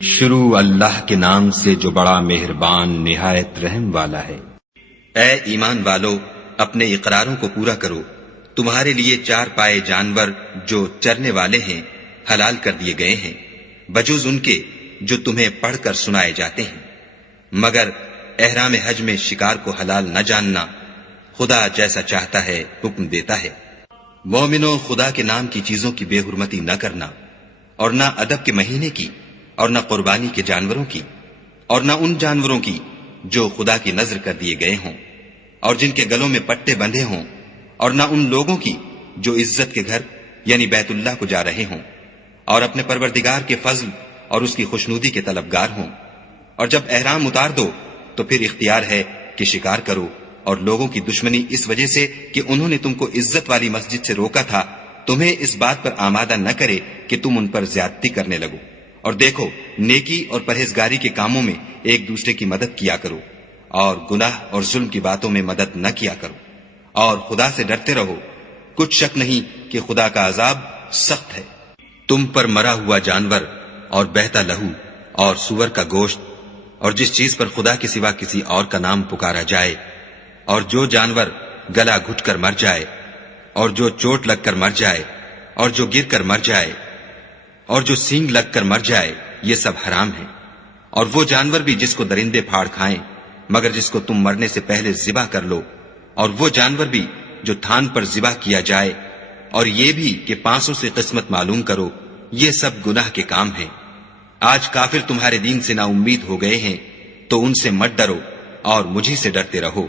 شروع اللہ کے نام سے جو بڑا مہربان نہایت رحم والا ہے۔ اے ایمان والو، اپنے اقراروں کو پورا کرو۔ تمہارے لیے چار پائے جانور جو چرنے والے ہیں حلال کر دیے گئے ہیں، بجوز ان کے جو تمہیں پڑھ کر سنائے جاتے ہیں، مگر احرام حج میں شکار کو حلال نہ جاننا، خدا جیسا چاہتا ہے حکم دیتا ہے۔ مومنو، خدا کے نام کی چیزوں کی بے حرمتی نہ کرنا، اور نہ ادب کے مہینے کی، اور نہ قربانی کے جانوروں کی، اور نہ ان جانوروں کی جو خدا کی نذر کر دیے گئے ہوں اور جن کے گلوں میں پٹے بندھے ہوں، اور نہ ان لوگوں کی جو عزت کے گھر یعنی بیت اللہ کو جا رہے ہوں اور اپنے پروردگار کے فضل اور اس کی خوشنودی کے طلبگار ہوں۔ اور جب احرام اتار دو تو پھر اختیار ہے کہ شکار کرو، اور لوگوں کی دشمنی اس وجہ سے کہ انہوں نے تم کو عزت والی مسجد سے روکا تھا، تمہیں اس بات پر آمادہ نہ کرے کہ تم ان پر زیادتی کرنے لگو۔ اور دیکھو، نیکی اور پرہیزگاری کے کاموں میں ایک دوسرے کی مدد کیا کرو، اور گناہ اور ظلم کی باتوں میں مدد نہ کیا کرو، اور خدا سے ڈرتے رہو۔ کچھ شک نہیں کہ خدا کا عذاب سخت ہے۔ تم پر مرا ہوا جانور اور بہتا لہو اور سور کا گوشت اور جس چیز پر خدا کے سوا کسی اور کا نام پکارا جائے، اور جو جانور گلا گھٹ کر مر جائے، اور جو چوٹ لگ کر مر جائے، اور جو گر کر مر جائے، اور جو سینگ لگ کر مر جائے، یہ سب حرام ہے۔ اور وہ جانور بھی جس کو درندے پھاڑ کھائیں مگر جس کو تم مرنے سے پہلے ذبح کر لو، اور وہ جانور بھی جو تھان پر ذبح کیا جائے، اور یہ بھی کہ پانسوں سے قسمت معلوم کرو، یہ سب گناہ کے کام ہیں۔ آج کافر تمہارے دین سے نا امید ہو گئے ہیں تو ان سے مت ڈرو اور مجھی سے ڈرتے رہو۔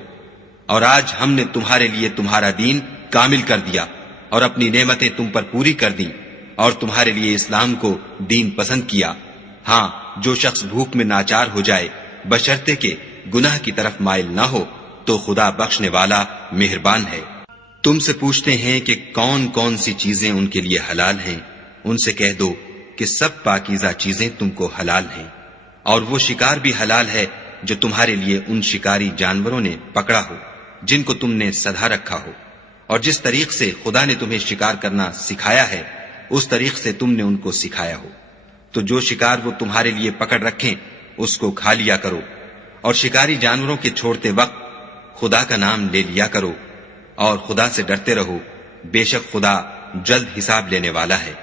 اور آج ہم نے تمہارے لیے تمہارا دین کامل کر دیا اور اپنی نعمتیں تم پر پوری کر دیں، اور تمہارے لیے اسلام کو دین پسند کیا۔ ہاں، جو شخص بھوک میں ناچار ہو جائے بشرطے کہ گناہ کی طرف مائل نہ ہو تو خدا بخشنے والا مہربان ہے۔ تم سے پوچھتے ہیں کہ کون کون سی چیزیں ان کے لیے حلال ہیں، ان سے کہہ دو کہ سب پاکیزہ چیزیں تم کو حلال ہیں، اور وہ شکار بھی حلال ہے جو تمہارے لیے ان شکاری جانوروں نے پکڑا ہو جن کو تم نے سدھا رکھا ہو، اور جس طریق سے خدا نے تمہیں شکار کرنا سکھایا ہے اس طریق سے تم نے ان کو سکھایا ہو۔ تو جو شکار وہ تمہارے لیے پکڑ رکھیں اس کو کھا لیا کرو، اور شکاری جانوروں کے چھوڑتے وقت خدا کا نام لے لیا کرو، اور خدا سے ڈرتے رہو، بے شک خدا جلد حساب لینے والا ہے۔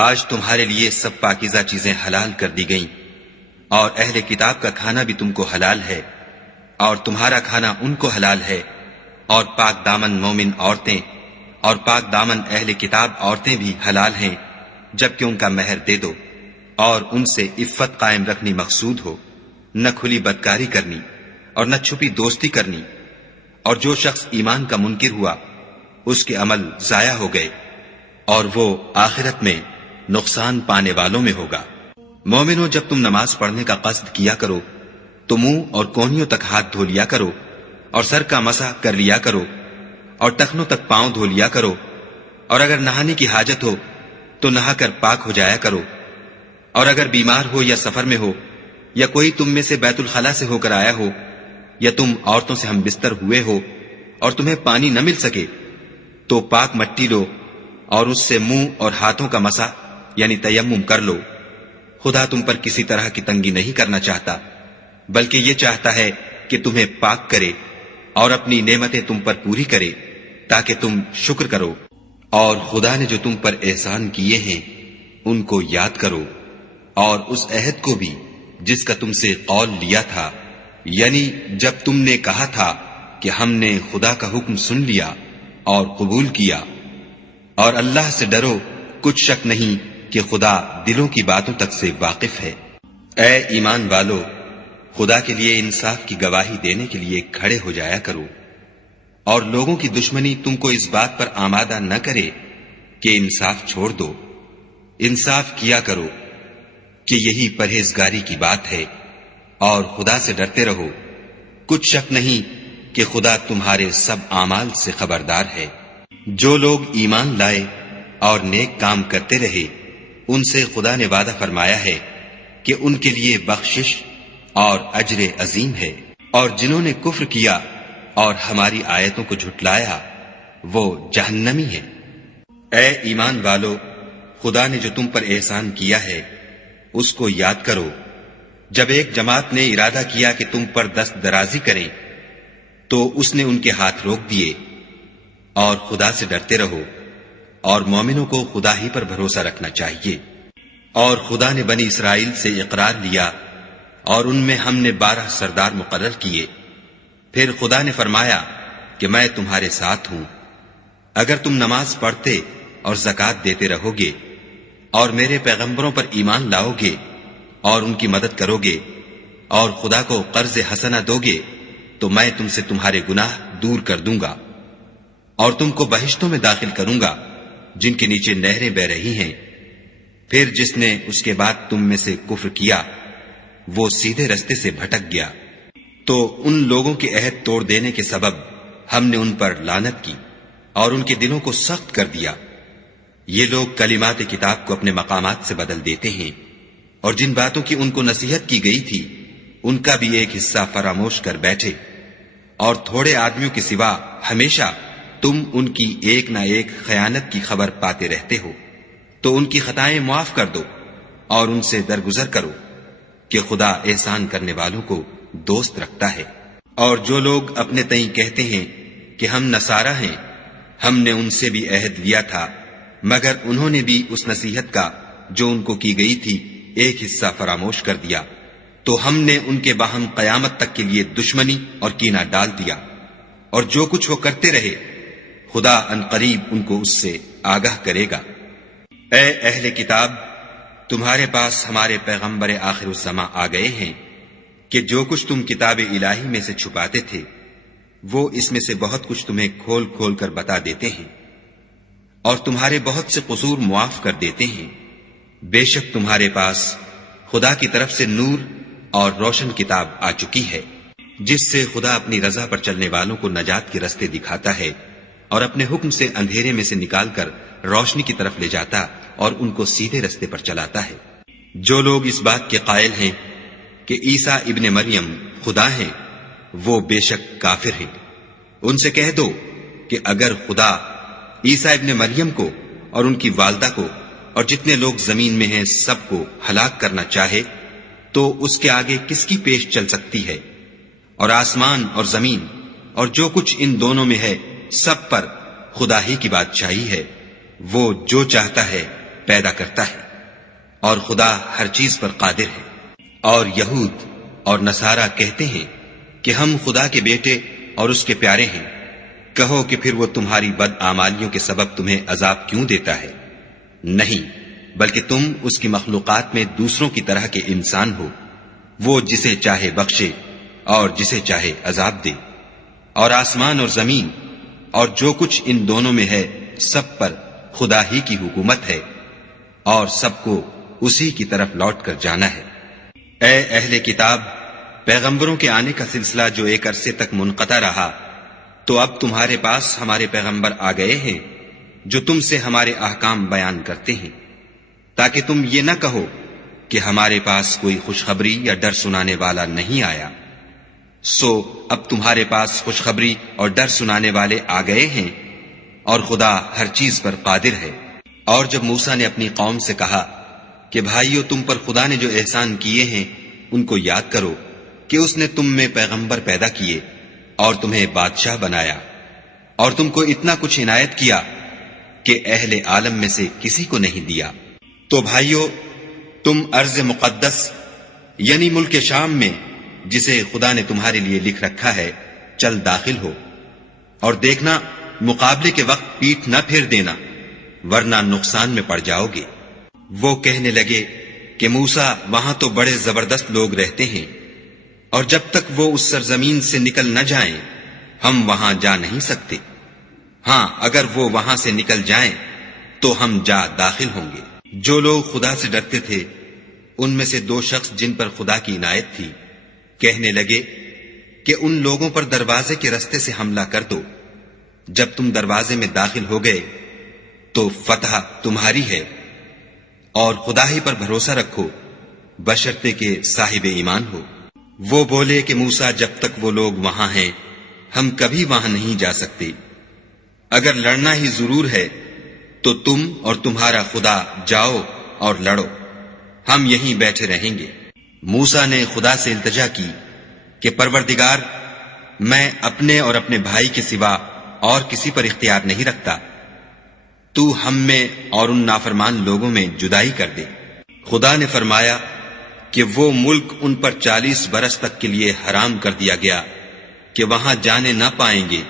آج تمہارے لیے سب پاکیزہ چیزیں حلال کر دی گئیں، اور اہل کتاب کا کھانا بھی تم کو حلال ہے، اور تمہارا کھانا ان کو حلال ہے، اور پاک دامن مومن عورتیں اور پاک دامن اہل کتاب عورتیں بھی حلال ہیں جبکہ ان کا مہر دے دو، اور ان سے عفت قائم رکھنی مقصود ہو، نہ کھلی بدکاری کرنی اور نہ چھپی دوستی کرنی۔ اور جو شخص ایمان کا منکر ہوا اس کے عمل ضائع ہو گئے، اور وہ آخرت میں نقصان پانے والوں میں ہوگا۔ مومنو، جب تم نماز پڑھنے کا قصد کیا کرو تو منہ اور کونیوں تک ہاتھ دھو لیا کرو، اور سر کا مسح کر لیا کرو، اور ٹخنوں تک پاؤں دھو لیا کرو، اور اگر نہانے کی حاجت ہو تو نہا کر پاک ہو جایا کرو، اور اگر بیمار ہو یا سفر میں ہو، یا کوئی تم میں سے بیت الخلا سے ہو کر آیا ہو، یا تم عورتوں سے ہم بستر ہوئے ہو اور تمہیں پانی نہ مل سکے، تو پاک مٹی لو اور اس سے منہ اور ہاتھوں کا مسح یعنی تیمم کر لو۔ خدا تم پر کسی طرح کی تنگی نہیں کرنا چاہتا، بلکہ یہ چاہتا ہے کہ تمہیں پاک کرے اور اپنی نعمتیں تم پر پوری کرے تاکہ تم شکر کرو۔ اور خدا نے جو تم پر احسان کیے ہیں ان کو یاد کرو، اور اس عہد کو بھی جس کا تم سے قول لیا تھا، یعنی جب تم نے کہا تھا کہ ہم نے خدا کا حکم سن لیا اور قبول کیا۔ اور اللہ سے ڈرو، کچھ شک نہیں کہ خدا دلوں کی باتوں تک سے واقف ہے۔ اے ایمان والو، خدا کے لیے انصاف کی گواہی دینے کے لیے کھڑے ہو جایا کرو، اور لوگوں کی دشمنی تم کو اس بات پر آمادہ نہ کرے کہ انصاف چھوڑ دو۔ انصاف کیا کرو کہ یہی پرہیزگاری کی بات ہے، اور خدا سے ڈرتے رہو، کچھ شک نہیں کہ خدا تمہارے سب اعمال سے خبردار ہے۔ جو لوگ ایمان لائے اور نیک کام کرتے رہے ان سے خدا نے وعدہ فرمایا ہے کہ ان کے لیے بخشش اور اجر عظیم ہے، اور جنہوں نے کفر کیا اور ہماری آیتوں کو جھٹلایا وہ جہنمی ہیں۔ اے ایمان والو، خدا نے جو تم پر احسان کیا ہے اس کو یاد کرو جب ایک جماعت نے ارادہ کیا کہ تم پر دست درازی کریں تو اس نے ان کے ہاتھ روک دیے، اور خدا سے ڈرتے رہو، اور مومنوں کو خدا ہی پر بھروسہ رکھنا چاہیے۔ اور خدا نے بنی اسرائیل سے اقرار لیا اور ان میں ہم نے 12 سردار مقرر کیے۔ پھر خدا نے فرمایا کہ میں تمہارے ساتھ ہوں، اگر تم نماز پڑھتے اور زکوٰۃ دیتے رہو گے اور میرے پیغمبروں پر ایمان لاؤ گے اور ان کی مدد کرو گے اور خدا کو قرض حسنہ دو گے تو میں تم سے تمہارے گناہ دور کر دوں گا اور تم کو بہشتوں میں داخل کروں گا جن کے نیچے نہریں بہ رہی ہیں۔ پھر جس نے اس کے بعد تم میں سے کفر کیا وہ سیدھے رستے سے بھٹک گیا، تو ان لوگوں کے عہد توڑ دینے کے سبب ہم نے ان پر لعنت کی اور ان کے دلوں کو سخت کر دیا۔ یہ لوگ کلمات کتاب کو اپنے مقامات سے بدل دیتے ہیں، اور جن باتوں کی ان کو نصیحت کی گئی تھی ان کا بھی ایک حصہ فراموش کر بیٹھے، اور تھوڑے آدمیوں کے سوا ہمیشہ تم ان کی ایک نہ ایک خیانت کی خبر پاتے رہتے ہو، تو ان کی خطائیں معاف کر دو اور ان سے درگزر کرو کہ خدا احسان کرنے والوں کو دوست رکھتا ہے۔ اور جو لوگ اپنے تئیں کہتے ہیں کہ ہم نصارہ ہیں، ہم نے ان سے بھی عہد لیا تھا، مگر انہوں نے بھی اس نصیحت کا جو ان کو کی گئی تھی ایک حصہ فراموش کر دیا، تو ہم نے ان کے باہم قیامت تک کے لیے دشمنی اور کینہ ڈال دیا۔ اور جو کچھ وہ کرتے رہے خدا عنقریب ان کو اس سے آگاہ کرے گا۔ اے اہل کتاب، تمہارے پاس ہمارے پیغمبر آخر الزماں آ گئے ہیں کہ جو کچھ تم کتاب الہی میں سے چھپاتے تھے وہ اس میں سے بہت کچھ تمہیں کھول کھول کر بتا دیتے ہیں، اور تمہارے بہت سے قصور معاف کر دیتے ہیں۔ بے شک تمہارے پاس خدا کی طرف سے نور اور روشن کتاب آ چکی ہے، جس سے خدا اپنی رضا پر چلنے والوں کو نجات کے رستے دکھاتا ہے اور اپنے حکم سے اندھیرے میں سے نکال کر روشنی کی طرف لے جاتا اور ان کو سیدھے رستے پر چلاتا ہے۔ جو لوگ اس بات کے قائل ہیں کہ عیسیٰ ابن مریم خدا ہیں وہ بے شک کافر ہیں۔ ان سے کہہ دو کہ اگر خدا عیسیٰ ابن مریم کو اور ان کی والدہ کو اور جتنے لوگ زمین میں ہیں سب کو ہلاک کرنا چاہے تو اس کے آگے کس کی پیش چل سکتی ہے؟ اور آسمان اور زمین اور جو کچھ ان دونوں میں ہے سب پر خدا ہی کی بادشاہی ہے، وہ جو چاہتا ہے پیدا کرتا ہے، اور خدا ہر چیز پر قادر ہے۔ اور یہود اور نصارہ کہتے ہیں کہ ہم خدا کے بیٹے اور اس کے پیارے ہیں۔ کہو کہ پھر وہ تمہاری بد اعمالیوں کے سبب تمہیں عذاب کیوں دیتا ہے؟ نہیں، بلکہ تم اس کی مخلوقات میں دوسروں کی طرح کے انسان ہو، وہ جسے چاہے بخشے اور جسے چاہے عذاب دے۔ اور آسمان اور زمین اور جو کچھ ان دونوں میں ہے سب پر خدا ہی کی حکومت ہے، اور سب کو اسی کی طرف لوٹ کر جانا ہے۔ اے اہل کتاب، پیغمبروں کے آنے کا سلسلہ جو ایک عرصے تک منقطع رہا، تو اب تمہارے پاس ہمارے پیغمبر آ گئے ہیں جو تم سے ہمارے احکام بیان کرتے ہیں، تاکہ تم یہ نہ کہو کہ ہمارے پاس کوئی خوشخبری یا ڈر سنانے والا نہیں آیا۔ سو اب تمہارے پاس خوشخبری اور ڈر سنانے والے آ گئے ہیں، اور خدا ہر چیز پر قادر ہے۔ اور جب موسیٰ نے اپنی قوم سے کہا کہ بھائیو، تم پر خدا نے جو احسان کیے ہیں ان کو یاد کرو کہ اس نے تم میں پیغمبر پیدا کیے اور تمہیں بادشاہ بنایا، اور تم کو اتنا کچھ عنایت کیا کہ اہل عالم میں سے کسی کو نہیں دیا۔ تو بھائیو، تم ارض مقدس یعنی ملک شام میں جسے خدا نے تمہارے لیے لکھ رکھا ہے چل داخل ہو، اور دیکھنا مقابلے کے وقت پیٹھ نہ پھیر دینا، ورنہ نقصان میں پڑ جاؤ گے۔ وہ کہنے لگے کہ موسیٰ، وہاں تو بڑے زبردست لوگ رہتے ہیں، اور جب تک وہ اس سرزمین سے نکل نہ جائیں ہم وہاں جا نہیں سکتے۔ ہاں، اگر وہ وہاں سے نکل جائیں تو ہم جا داخل ہوں گے۔ جو لوگ خدا سے ڈرتے تھے ان میں سے 2 شخص جن پر خدا کی عنایت تھی کہنے لگے کہ ان لوگوں پر دروازے کے رستے سے حملہ کر دو۔ جب تم دروازے میں داخل ہو گئے تو فتح تمہاری ہے، اور خدا ہی پر بھروسہ رکھو بشرطے کہ صاحب ایمان ہو۔ وہ بولے کہ موسیٰ، جب تک وہ لوگ وہاں ہیں ہم کبھی وہاں نہیں جا سکتے۔ اگر لڑنا ہی ضرور ہے تو تم اور تمہارا خدا جاؤ اور لڑو، ہم یہیں بیٹھے رہیں گے۔ موسیٰ نے خدا سے التجا کی کہ پروردگار، میں اپنے اور اپنے بھائی کے سوا اور کسی پر اختیار نہیں رکھتا، تو ہم میں اور ان نافرمان لوگوں میں جدائی کر دے۔ خدا نے فرمایا کہ وہ ملک ان پر 40 برس تک کے لیے حرام کر دیا گیا کہ وہاں جانے نہ پائیں گے،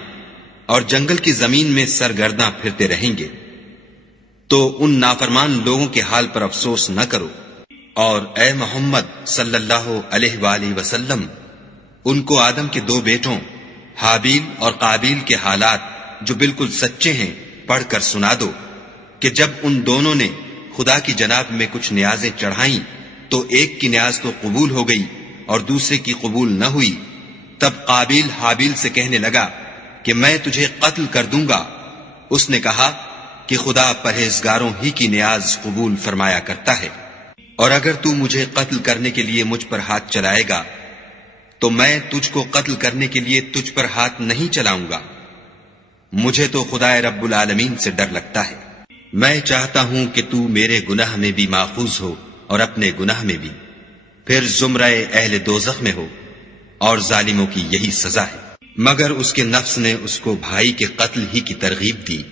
اور جنگل کی زمین میں سرگرداں پھرتے رہیں گے۔ تو ان نافرمان لوگوں کے حال پر افسوس نہ کرو، اور اے محمد صلی اللہ علیہ وآلہ وسلم، ان کو آدم کے 2 بیٹوں حابیل اور قابیل کے حالات جو بالکل سچے ہیں پڑھ کر سنا دو کہ جب ان دونوں نے خدا کی جناب میں کچھ نیازیں چڑھائیں تو ایک کی نیاز تو قبول ہو گئی اور دوسرے کی قبول نہ ہوئی۔ تب قابیل حابیل سے کہنے لگا کہ میں تجھے قتل کر دوں گا۔ اس نے کہا کہ خدا پرہیزگاروں ہی کی نیاز قبول فرمایا کرتا ہے، اور اگر تو مجھے قتل کرنے کے لیے مجھ پر ہاتھ چلائے گا تو میں تجھ کو قتل کرنے کے لیے تجھ پر ہاتھ نہیں چلاؤں گا۔ مجھے تو خدا رب العالمین سے ڈر لگتا ہے۔ میں چاہتا ہوں کہ تو میرے گناہ میں بھی ماخوذ ہو اور اپنے گناہ میں بھی، پھر زمرہ اہل دوزخ میں ہو، اور ظالموں کی یہی سزا ہے۔ مگر اس کے نفس نے اس کو بھائی کے قتل ہی کی ترغیب دی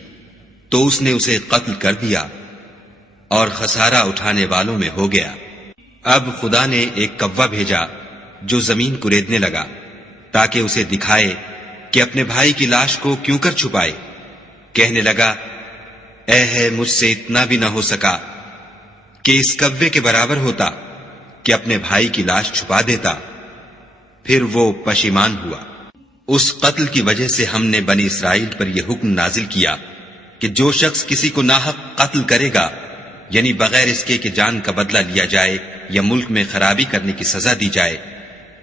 تو اس نے اسے قتل کر دیا اور خسارہ اٹھانے والوں میں ہو گیا۔ اب خدا نے ایک کوا بھیجا جو زمین کریدنے لگا تاکہ اسے دکھائے کہ اپنے بھائی کی لاش کو کیوں کر چھپائے۔ کہنے لگا، اے ہے مجھ سے اتنا بھی نہ ہو سکا کہ اس کوے کے برابر ہوتا کہ اپنے بھائی کی لاش چھپا دیتا۔ پھر وہ پشیمان ہوا۔ اس قتل کی وجہ سے ہم نے بنی اسرائیل پر یہ حکم نازل کیا کہ جو شخص کسی کو ناحق قتل کرے گا، یعنی بغیر اس کے کہ جان کا بدلہ لیا جائے یا ملک میں خرابی کرنے کی سزا دی جائے،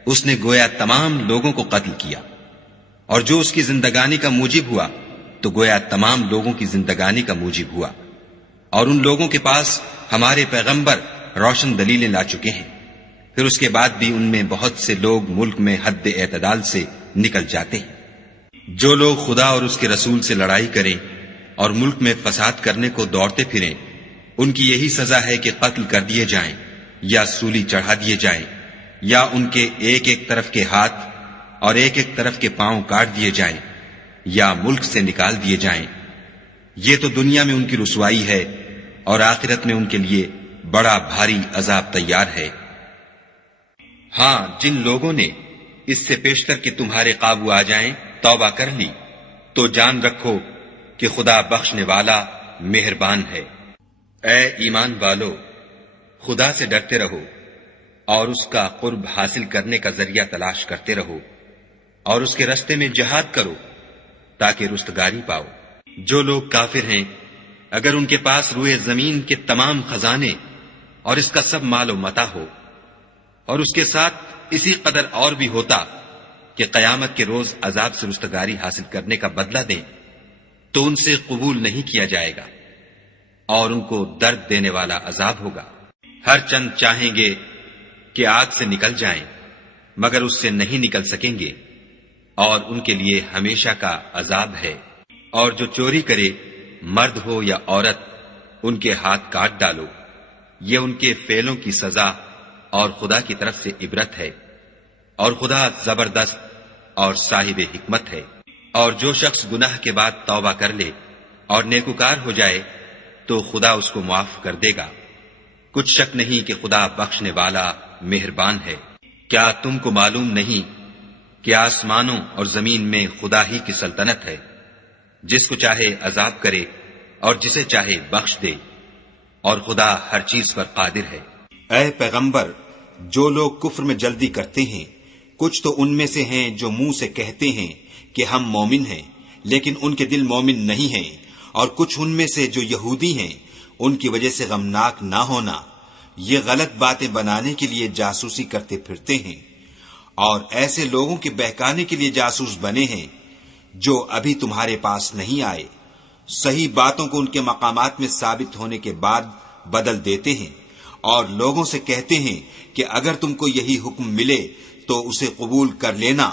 اس نے گویا تمام لوگوں کو قتل کیا، اور جو اس کی زندگانی کا موجب ہوا تو گویا تمام لوگوں کی زندگانی کا موجب ہوا۔ اور ان لوگوں کے پاس ہمارے پیغمبر روشن دلیلیں لا چکے ہیں، پھر اس کے بعد بھی ان میں بہت سے لوگ ملک میں حد اعتدال سے نکل جاتے ہیں۔ جو لوگ خدا اور اس کے رسول سے لڑائی کریں اور ملک میں فساد کرنے کو دوڑتے پھریں، ان کی یہی سزا ہے کہ قتل کر دیے جائیں یا سولی چڑھا دیے جائیں، یا ان کے ایک ایک طرف کے ہاتھ اور ایک ایک طرف کے پاؤں کاٹ دیے جائیں یا ملک سے نکال دیے جائیں۔ یہ تو دنیا میں ان کی رسوائی ہے، اور آخرت میں ان کے لیے بڑا بھاری عذاب تیار ہے۔ ہاں، جن لوگوں نے اس سے پیشتر کہ تمہارے قابو آ جائیں توبہ کر لی تو جان رکھو کہ خدا بخشنے والا مہربان ہے۔ اے ایمان والو، خدا سے ڈرتے رہو اور اس کا قرب حاصل کرنے کا ذریعہ تلاش کرتے رہو، اور اس کے رستے میں جہاد کرو تاکہ رستگاری پاؤ۔ جو لوگ کافر ہیں، اگر ان کے پاس روئے زمین کے تمام خزانے اور اس کا سب مال و متاع ہو، اور اس کے ساتھ اسی قدر اور بھی ہوتا کہ قیامت کے روز عذاب سے رستگاری حاصل کرنے کا بدلہ دیں، تو ان سے قبول نہیں کیا جائے گا، اور ان کو درد دینے والا عذاب ہوگا۔ ہر چند چاہیں گے کہ آگ سے نکل جائیں، مگر اس سے نہیں نکل سکیں گے، اور ان کے لیے ہمیشہ کا عذاب ہے۔ اور جو چوری کرے، مرد ہو یا عورت، ان کے ہاتھ کاٹ ڈالو، یہ ان کے فعلوں کی سزا اور خدا کی طرف سے عبرت ہے، اور خدا زبردست اور صاحب حکمت ہے۔ اور جو شخص گناہ کے بعد توبہ کر لے اور نیکوکار ہو جائے تو خدا اس کو معاف کر دے گا۔ کچھ شک نہیں کہ خدا بخشنے والا مہربان ہے۔ کیا تم کو معلوم نہیں کہ آسمانوں اور زمین میں خدا ہی کی سلطنت ہے، جس کو چاہے عذاب کرے اور جسے چاہے بخش دے، اور خدا ہر چیز پر قادر ہے۔ اے پیغمبر، جو لوگ کفر میں جلدی کرتے ہیں، کچھ تو ان میں سے ہیں جو منہ سے کہتے ہیں کہ ہم مومن ہیں، لیکن ان کے دل مومن نہیں ہیں، اور کچھ ان میں سے جو یہودی ہیں، ان کی وجہ سے غمناک نہ ہونا، یہ غلط باتیں بنانے کے لیے جاسوسی کرتے پھرتے ہیں، اور ایسے لوگوں کے بہکانے کے لیے جاسوس بنے ہیں جو ابھی تمہارے پاس نہیں آئے، صحیح باتوں کو ان کے مقامات میں ثابت ہونے کے بعد بدل دیتے ہیں، اور لوگوں سے کہتے ہیں کہ اگر تم کو یہی حکم ملے تو اسے قبول کر لینا،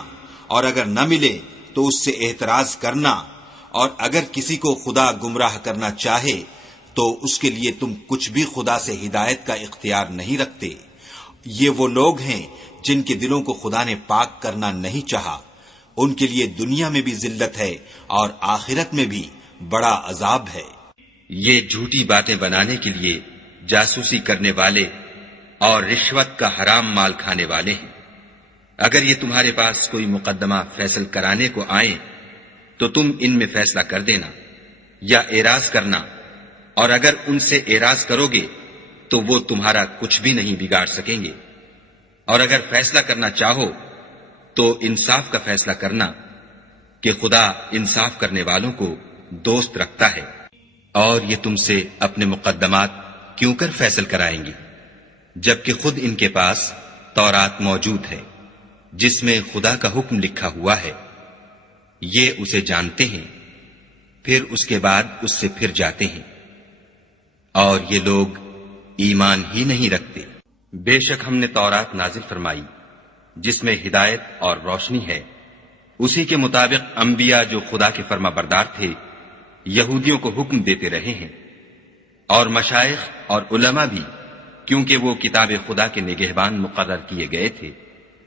اور اگر نہ ملے تو اس سے اعتراض کرنا، اور اگر کسی کو خدا گمراہ کرنا چاہے تو اس کے لیے تم کچھ بھی خدا سے ہدایت کا اختیار نہیں رکھتے۔ یہ وہ لوگ ہیں جن کے دلوں کو خدا نے پاک کرنا نہیں چاہا، ان کے لیے دنیا میں بھی ذلت ہے اور آخرت میں بھی بڑا عذاب ہے۔ یہ جھوٹی باتیں بنانے کے لیے جاسوسی کرنے والے اور رشوت کا حرام مال کھانے والے ہیں۔ اگر یہ تمہارے پاس کوئی مقدمہ فیصل کرانے کو آئیں تو تم ان میں فیصلہ کر دینا یا اعراض کرنا، اور اگر ان سے اعراض کرو گے تو وہ تمہارا کچھ بھی نہیں بگاڑ سکیں گے، اور اگر فیصلہ کرنا چاہو تو انصاف کا فیصلہ کرنا کہ خدا انصاف کرنے والوں کو دوست رکھتا ہے۔ اور یہ تم سے اپنے مقدمات کیوں کر فیصل کرائیں گے جبکہ خود ان کے پاس تورات موجود ہے جس میں خدا کا حکم لکھا ہوا ہے۔ یہ اسے جانتے ہیں، پھر اس کے بعد اس سے پھر جاتے ہیں، اور یہ لوگ ایمان ہی نہیں رکھتے۔ بے شک ہم نے تورات نازل فرمائی جس میں ہدایت اور روشنی ہے، اسی کے مطابق انبیاء جو خدا کے فرما بردار تھے یہودیوں کو حکم دیتے رہے ہیں، اور مشائخ اور علماء بھی، کیونکہ وہ کتاب خدا کے نگہبان مقرر کیے گئے تھے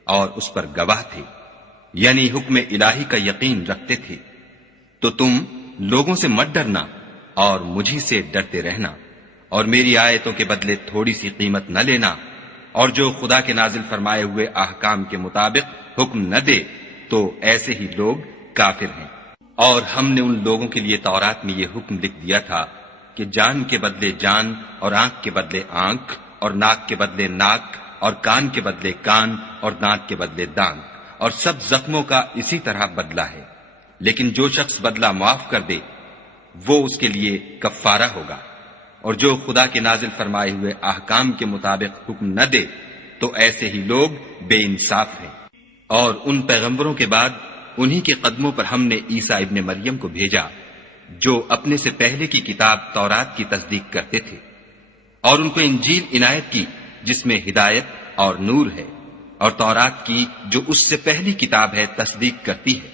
اور اس پر گواہ تھے، یعنی حکم الہی کا یقین رکھتے تھے۔ تو تم لوگوں سے مت ڈرنا اور مجھی سے ڈرتے رہنا، اور میری آیتوں کے بدلے تھوڑی سی قیمت نہ لینا، اور جو خدا کے نازل فرمائے ہوئے احکام کے مطابق حکم نہ دے تو ایسے ہی لوگ کافر ہیں۔ اور ہم نے ان لوگوں کے لیے تورات میں یہ حکم لکھ دیا تھا کہ جان کے بدلے جان، اور آنکھ کے بدلے آنکھ، اور ناک کے بدلے ناک، اور کان کے بدلے کان، اور دانت کے بدلے دانت، اور سب زخموں کا اسی طرح بدلہ ہے۔ لیکن جو شخص بدلہ معاف کر دے وہ اس کے لیے کفارہ ہوگا، اور جو خدا کے نازل فرمائے ہوئے احکام کے مطابق حکم نہ دے تو ایسے ہی لوگ بے انصاف ہیں۔ اور ان پیغمبروں کے بعد انہی کے قدموں پر ہم نے عیسیٰ ابن مریم کو بھیجا جو اپنے سے پہلے کی کتاب تورات کی تصدیق کرتے تھے، اور ان کو انجیل عنایت کی جس میں ہدایت اور نور ہے، اور تورات کی جو اس سے پہلی کتاب ہے تصدیق کرتی ہے،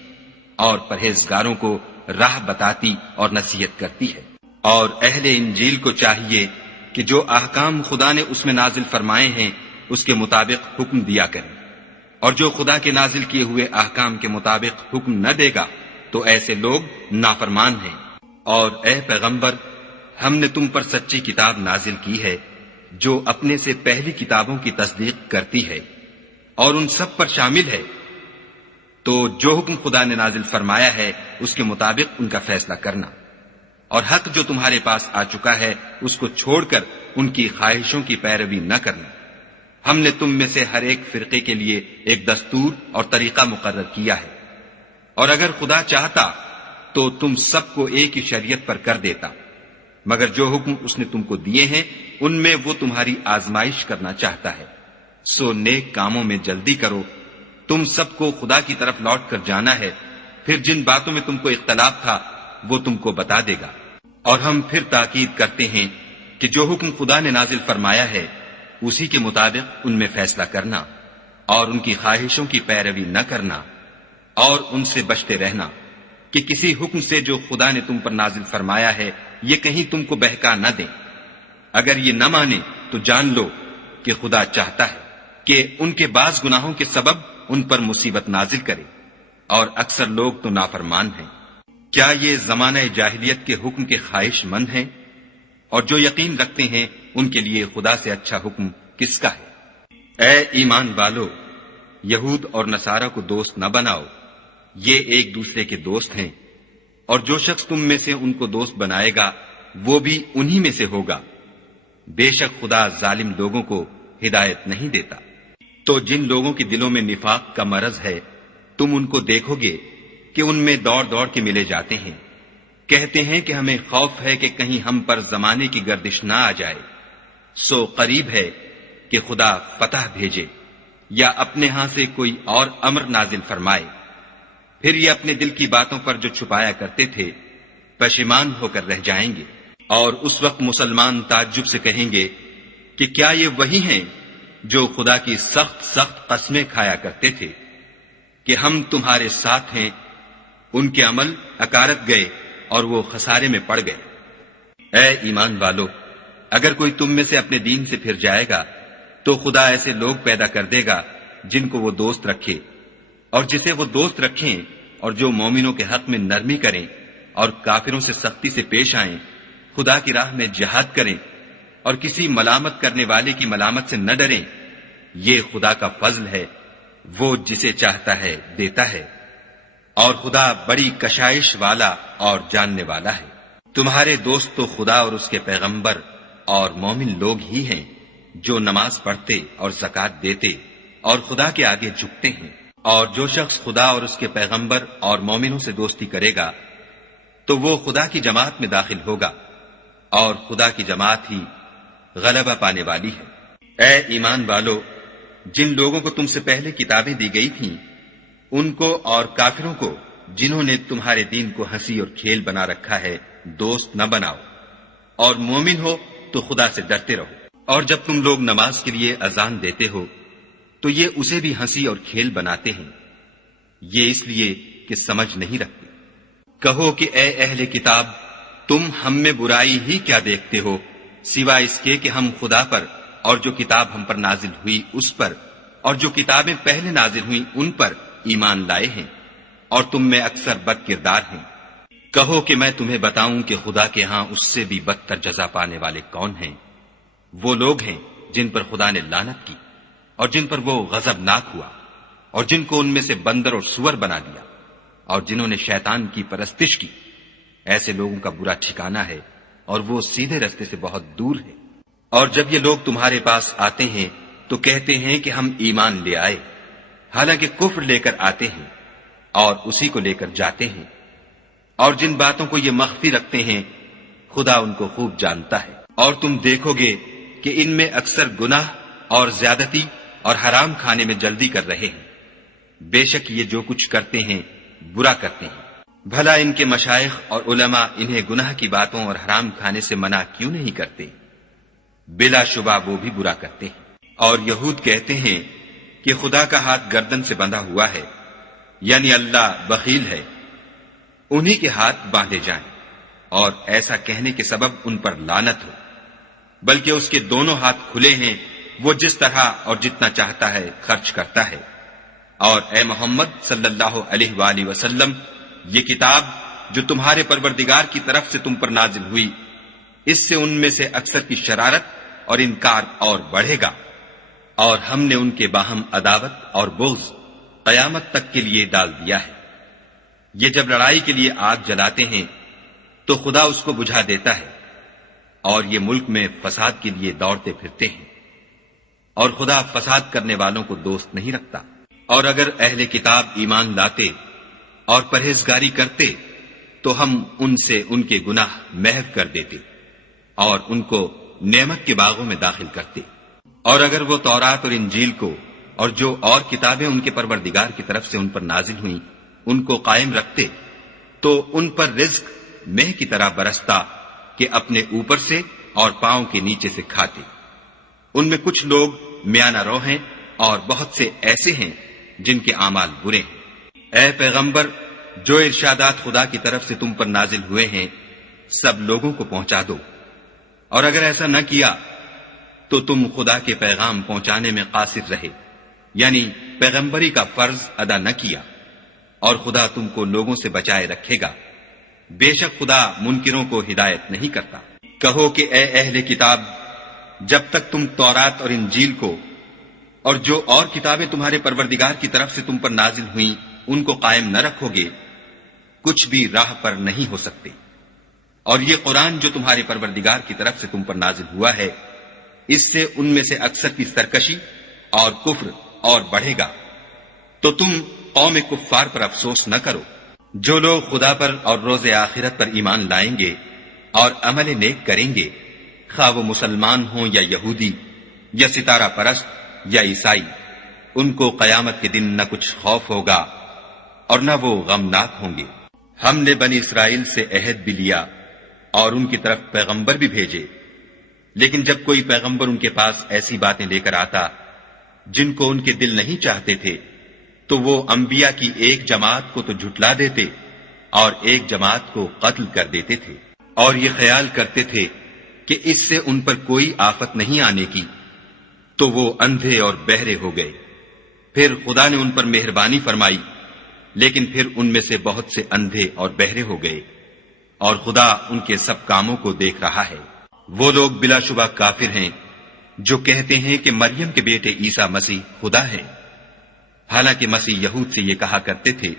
اور پرہیزگاروں کو راہ بتاتی اور نصیحت کرتی ہے۔ اور اہل انجیل کو چاہیے کہ جو احکام خدا نے اس میں نازل فرمائے ہیں اس کے مطابق حکم دیا کریں، اور جو خدا کے نازل کیے ہوئے احکام کے مطابق حکم نہ دے گا تو ایسے لوگ نافرمان ہیں۔ اور اے پیغمبر، ہم نے تم پر سچی کتاب نازل کی ہے جو اپنے سے پہلی کتابوں کی تصدیق کرتی ہے اور ان سب پر شامل ہے، تو جو حکم خدا نے نازل فرمایا ہے اس کے مطابق ان کا فیصلہ کرنا، اور حق جو تمہارے پاس آ چکا ہے اس کو چھوڑ کر ان کی خواہشوں کی پیروی نہ کرنا۔ ہم نے تم میں سے ہر ایک فرقے کے لیے ایک دستور اور طریقہ مقرر کیا ہے، اور اگر خدا چاہتا تو تم سب کو ایک ہی شریعت پر کر دیتا، مگر جو حکم اس نے تم کو دیے ہیں ان میں وہ تمہاری آزمائش کرنا چاہتا ہے۔ سو نیک کاموں میں جلدی کرو، تم سب کو خدا کی طرف لوٹ کر جانا ہے، پھر جن باتوں میں تم کو اختلاف تھا وہ تم کو بتا دے گا۔ اور ہم پھر تاکید کرتے ہیں کہ جو حکم خدا نے نازل فرمایا ہے اسی کے مطابق ان میں فیصلہ کرنا، اور ان کی خواہشوں کی پیروی نہ کرنا، اور ان سے بچتے رہنا کہ کسی حکم سے جو خدا نے تم پر نازل فرمایا ہے یہ کہیں تم کو بہکا نہ دیں۔ اگر یہ نہ مانے تو جان لو کہ خدا چاہتا ہے کہ ان کے بعض گناہوں کے سبب ان پر مصیبت نازل کرے، اور اکثر لوگ تو نافرمان ہیں۔ کیا یہ زمانہ جاہلیت کے حکم کے خواہش مند ہیں؟ اور جو یقین رکھتے ہیں ان کے لیے خدا سے اچھا حکم کس کا ہے؟ اے ایمان والو، یہود اور نصارہ کو دوست نہ بناؤ، یہ ایک دوسرے کے دوست ہیں، اور جو شخص تم میں سے ان کو دوست بنائے گا وہ بھی انہی میں سے ہوگا۔ بے شک خدا ظالم لوگوں کو ہدایت نہیں دیتا۔ تو جن لوگوں کے دلوں میں نفاق کا مرض ہے تم ان کو دیکھو گے کہ ان میں دوڑ دوڑ کے ملے جاتے ہیں، کہتے ہیں کہ ہمیں خوف ہے کہ کہیں ہم پر زمانے کی گردش نہ آ جائے۔ سو قریب ہے کہ خدا فتح بھیجے یا اپنے ہاں سے کوئی اور امر نازل فرمائے، پھر یہ اپنے دل کی باتوں پر جو چھپایا کرتے تھے پشیمان ہو کر رہ جائیں گے۔ اور اس وقت مسلمان تعجب سے کہیں گے کہ کیا یہ وہی ہیں جو خدا کی سخت سخت قسمیں کھایا کرتے تھے کہ ہم تمہارے ساتھ ہیں؟ ان کے عمل اکارت گئے اور وہ خسارے میں پڑ گئے۔ اے ایمان والو، اگر کوئی تم میں سے اپنے دین سے پھر جائے گا تو خدا ایسے لوگ پیدا کر دے گا جن کو وہ دوست رکھے اور جسے وہ دوست رکھیں، اور جو مومنوں کے حق میں نرمی کریں اور کافروں سے سختی سے پیش آئیں، خدا کی راہ میں جہاد کریں اور کسی ملامت کرنے والے کی ملامت سے نہ ڈریں۔ یہ خدا کا فضل ہے، وہ جسے چاہتا ہے دیتا ہے، اور خدا بڑی کشائش والا اور جاننے والا ہے۔ تمہارے دوست تو خدا اور اس کے پیغمبر اور مومن لوگ ہی ہیں جو نماز پڑھتے اور زکوٰۃ دیتے اور خدا کے آگے جھکتے ہیں، اور جو شخص خدا اور اس کے پیغمبر اور مومنوں سے دوستی کرے گا تو وہ خدا کی جماعت میں داخل ہوگا، اور خدا کی جماعت ہی غلبہ پانے والی ہے۔ اے ایمان والو، جن لوگوں کو تم سے پہلے کتابیں دی گئی تھیں ان کو اور کافروں کو جنہوں نے تمہارے دین کو ہنسی اور کھیل بنا رکھا ہے دوست نہ بناؤ، اور مومن ہو تو خدا سے ڈرتے رہو۔ اور جب تم لوگ نماز کے لیے اذان دیتے ہو تو یہ اسے بھی ہنسی اور کھیل بناتے ہیں، یہ اس لیے کہ سمجھ نہیں رکھتے۔ کہو کہ اے اہل کتاب، تم ہم میں برائی ہی کیا دیکھتے ہو سوائے اس کے کہ ہم خدا پر اور جو کتاب ہم پر نازل ہوئی اس پر اور جو کتابیں پہلے نازل ہوئی ان پر ایمان لائے ہیں، اور تم میں اکثر بد کردار ہیں۔ کہو کہ میں تمہیں بتاؤں کہ خدا کے ہاں اس سے بھی بدتر جزا پانے والے کون ہیں؟ وہ لوگ ہیں جن پر خدا نے لعنت کی اور جن پر وہ غضبناک ہوا، اور جن کو ان میں سے بندر اور سور بنا دیا، اور جنہوں نے شیطان کی پرستش کی۔ ایسے لوگوں کا برا ٹھکانہ ہے، اور وہ سیدھے رستے سے بہت دور ہے۔ اور جب یہ لوگ تمہارے پاس آتے ہیں تو کہتے ہیں کہ ہم ایمان لے آئے، حالانکہ کفر لے کر آتے ہیں اور اسی کو لے کر جاتے ہیں، اور جن باتوں کو یہ مخفی رکھتے ہیں خدا ان کو خوب جانتا ہے۔ اور تم دیکھو گے کہ ان میں اکثر گناہ اور زیادتی اور حرام کھانے میں جلدی کر رہے ہیں، بے شک یہ جو کچھ کرتے ہیں برا کرتے ہیں۔ بھلا ان کے مشائخ اور علماء انہیں گناہ کی باتوں اور حرام کھانے سے منع کیوں نہیں کرتے؟ بلا شبہ وہ بھی برا کرتے ہیں۔ اور یہود کہتے ہیں کہ خدا کا ہاتھ گردن سے بندھا ہوا ہے، یعنی اللہ بخیل ہے، انہی کے ہاتھ باندھے جائیں، اور ایسا کہنے کے سبب ان پر لعنت ہو، بلکہ اس کے دونوں ہاتھ کھلے ہیں، وہ جس طرح اور جتنا چاہتا ہے خرچ کرتا ہے۔ اور اے محمد صلی اللہ علیہ وآلہ وسلم، یہ کتاب جو تمہارے پروردگار کی طرف سے تم پر نازل ہوئی، اس سے ان میں سے اکثر کی شرارت اور انکار اور بڑھے گا، اور ہم نے ان کے باہم عداوت اور بغض قیامت تک کے لیے ڈال دیا ہے۔ یہ جب لڑائی کے لیے آگ جلاتے ہیں تو خدا اس کو بجھا دیتا ہے، اور یہ ملک میں فساد کے لیے دوڑتے پھرتے ہیں، اور خدا فساد کرنے والوں کو دوست نہیں رکھتا۔ اور اگر اہل کتاب ایمان لاتے اور پرہیزگاری کرتے تو ہم ان سے ان کے گناہ محو کر دیتے اور ان کو نعمت کے باغوں میں داخل کرتے۔ اور اگر وہ تورات اور انجیل کو اور جو اور کتابیں ان کے پروردگار کی طرف سے ان پر نازل ہوئیں ان کو قائم رکھتے تو ان پر رزق مہ کی طرح برستا کہ اپنے اوپر سے اور پاؤں کے نیچے سے کھاتے۔ ان میں کچھ لوگ میانہ رو ہیں اور بہت سے ایسے ہیں جن کے اعمال برے ہیں۔ اے پیغمبر، جو ارشادات خدا کی طرف سے تم پر نازل ہوئے ہیں سب لوگوں کو پہنچا دو، اور اگر ایسا نہ کیا تو تم خدا کے پیغام پہنچانے میں قاصر رہے، یعنی پیغمبری کا فرض ادا نہ کیا، اور خدا تم کو لوگوں سے بچائے رکھے گا، بے شک خدا منکروں کو ہدایت نہیں کرتا۔ کہو کہ اے اہل کتاب، جب تک تم تورات اور انجیل کو اور جو اور کتابیں تمہارے پروردگار کی طرف سے تم پر نازل ہوئیں ان کو قائم نہ رکھو گے کچھ بھی راہ پر نہیں ہو سکتے۔ اور یہ قرآن جو تمہارے پروردگار کی طرف سے تم پر نازل ہوا ہے اس سے ان میں سے اکثر کی سرکشی اور کفر اور بڑھے گا، تو تم قوم کفار پر افسوس نہ کرو۔ جو لوگ خدا پر اور روز آخرت پر ایمان لائیں گے اور عمل نیک کریں گے، خواہ وہ مسلمان ہوں یا یہودی یا ستارہ پرست یا عیسائی، ان کو قیامت کے دن نہ کچھ خوف ہوگا اور نہ وہ غمناک ہوں گے۔ ہم نے بنی اسرائیل سے عہد بھی لیا اور ان کی طرف پیغمبر بھی بھیجے، لیکن جب کوئی پیغمبر ان کے پاس ایسی باتیں لے کر آتا جن کو ان کے دل نہیں چاہتے تھے تو وہ انبیاء کی ایک جماعت کو تو جھٹلا دیتے اور ایک جماعت کو قتل کر دیتے تھے۔ اور یہ خیال کرتے تھے کہ اس سے ان پر کوئی آفت نہیں آنے کی، تو وہ اندھے اور بہرے ہو گئے۔ پھر خدا نے ان پر مہربانی فرمائی، لیکن پھر ان میں سے بہت سے اندھے اور بہرے ہو گئے، اور خدا ان کے سب کاموں کو دیکھ رہا ہے۔ وہ لوگ بلا شبہ کافر ہیں جو کہتے ہیں کہ مریم کے بیٹے عیسیٰ مسیح خدا ہے، حالانکہ مسیح یہود سے یہ کہا کرتے تھے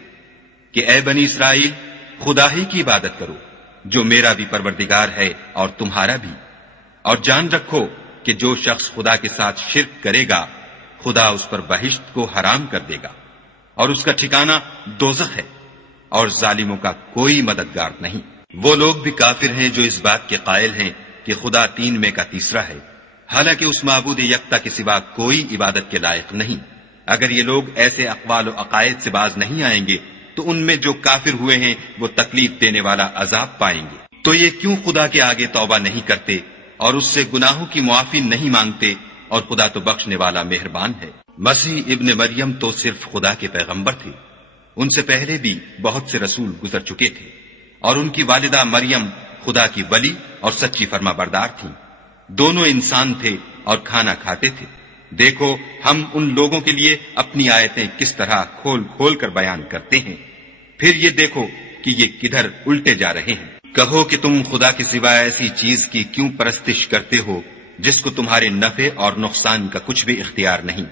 کہ اے بنی اسرائیل، خدا ہی کی عبادت کرو جو میرا بھی پروردگار ہے اور تمہارا بھی، اور جان رکھو کہ جو شخص خدا کے ساتھ شرک کرے گا خدا اس پر بہشت کو حرام کر دے گا، اور اس کا ٹھکانہ دوزخ ہے، اور ظالموں کا کوئی مددگار نہیں۔ وہ لوگ بھی کافر ہیں جو اس بات کے قائل ہیں کہ خدا تین میں کا تیسرا ہے، حالانکہ اس معبود یکتا کے سوا کوئی عبادت کے لائق نہیں۔ اگر یہ لوگ ایسے اقوال و عقائد سے باز نہیں آئیں گے تو ان میں جو کافر ہوئے ہیں وہ تکلیف دینے والا عذاب پائیں گے۔ تو یہ کیوں خدا کے آگے توبہ نہیں کرتے اور اس سے گناہوں کی معافی نہیں مانگتے، اور خدا تو بخشنے والا مہربان ہے۔ مسیح ابن مریم تو صرف خدا کے پیغمبر تھے، ان سے پہلے بھی بہت سے رسول گزر چکے تھے، اور ان کی والدہ مریم خدا کی ولی اور سچی فرما بردار تھیں۔ دونوں انسان تھے اور کھانا کھاتے تھے۔ دیکھو ہم ان لوگوں کے لیے اپنی آیتیں کس طرح کھول کھول کر بیان کرتے ہیں، پھر یہ دیکھو کہ یہ کدھر الٹے جا رہے ہیں۔ کہو کہ تم خدا کے سوا ایسی چیز کی کیوں پرستش کرتے ہو جس کو تمہارے نفع اور نقصان کا کچھ بھی اختیار نہیں،